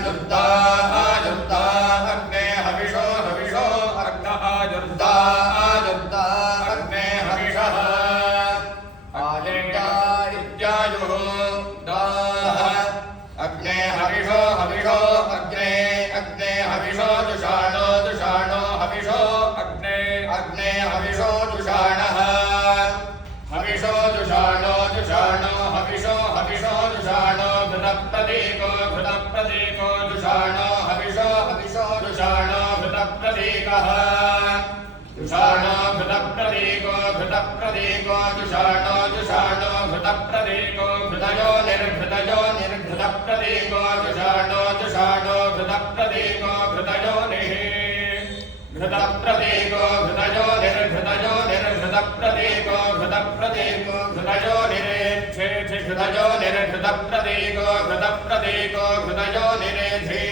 आजुर्दा आजुर्दा अग्ने हविषो हविषो अर्घः आजुर्दा आजुर्दा अग्ने हविषः आजुर्दा इत्यायुः दाः अग्ने हविषो हविषो अग्ने अग्ने हविषो जुषाणो जुषाणो हविषो अग्ने अग्ने हविषो जुषाणः हविषो जुषाणो जुषाणो हविषो हविषो जुषाणो घृतप्रतीको घृतप्रतीको जुषाणो हविषो हविषो जुषाणो घृतप्रतीकः जुषाणो घृतप्रतीको घृतप्रतीको जुषाणो जुषाणो घृतप्रतीको घृतयो निर्घृतयो निर्घृतप्रतीको जुषाणो जुषाणो घृतप्रतीको घृतयोनिः घृतप्रतीको घृतयो निर्घृतयो निर्घृतप्रतीको घृतप्रतीको घृतयो निरेच्छेछि घृतयो निर्घृतप्रतीको घृतप्रतीको घृतयो निरेधि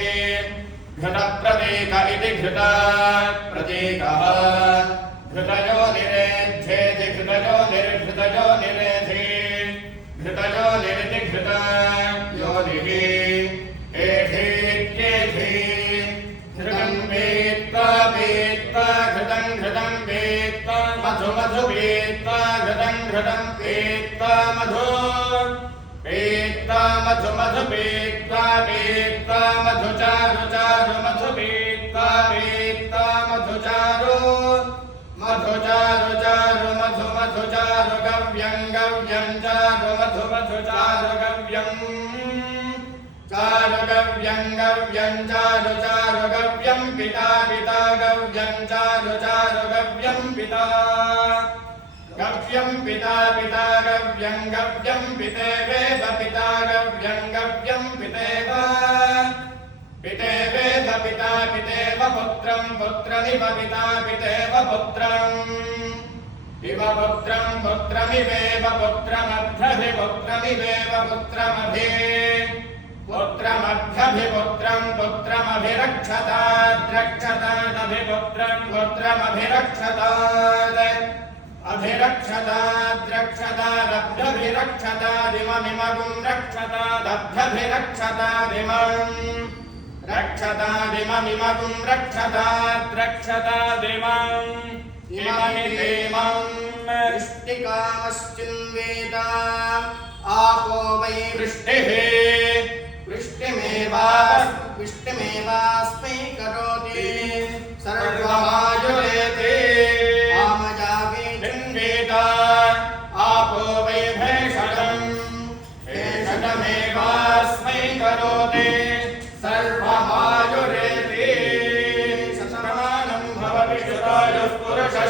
घृतप्रतीक इति घृतप्रतीकः घृतयो निरेच्छेछि घृतयो निर्घृतयो निरेधि घृतयो निरिति घृतयोनिः एधीत्येधि घृतं वेत्ता वेत्ता घृतं घृतं वेत्ता मधु मधु वेत्ता घृतं घृतं वेत्ता मधु वेत्ता मधु मधु वेत्ता वेत्ता मधु चारु चारु मधु वेत्ता वेत्ता मधु चारु मधु चारु चारु मधु मधु चारु गव्यं गव्यं चारु मधु मधु चारु गव्यं चारु गव्यं गव्यं चारु चारु गव्यं पिता पिता गव्यं चारु चारु गव्यं पिता गव्यं पिता पिता गव्यं गव्यं पितेवेव पिता गव्यं गव्यं पितेव पितेवेव पिता पितेव पुत्रं पुत्रमिव पिता पितेव पुत्रम् इव पुत्रं पुत्रमिवेव पुत्रमभ्यभिपुत्रमिवेव पुत्रमभि पुत्रमभ्यभिपुत्रं पुत्रमभिरक्षताद्रक्षतादभिपुत्रं पुत्रमभिरक्षताद् अभिरक्षताद्रक्षतादभ्यभिरक्षतादिममिमगुं रक्षतादभ्यभिरक्षतादिमम् रक्षतादिममिमगुं रक्षताद्रक्षतादिमम् इममिदेमम् वृष्टिकामश्चिन्वेद आपो वै वृष्टिः वृष्टिमेवास्मै करोति सर्वमायुरेति आमजागे जिन्वेद आपो वै भेषजम् भेषजमेवास्मै करोति सर्वमायुरेति शतमानं भवति शतायुः पुरुषः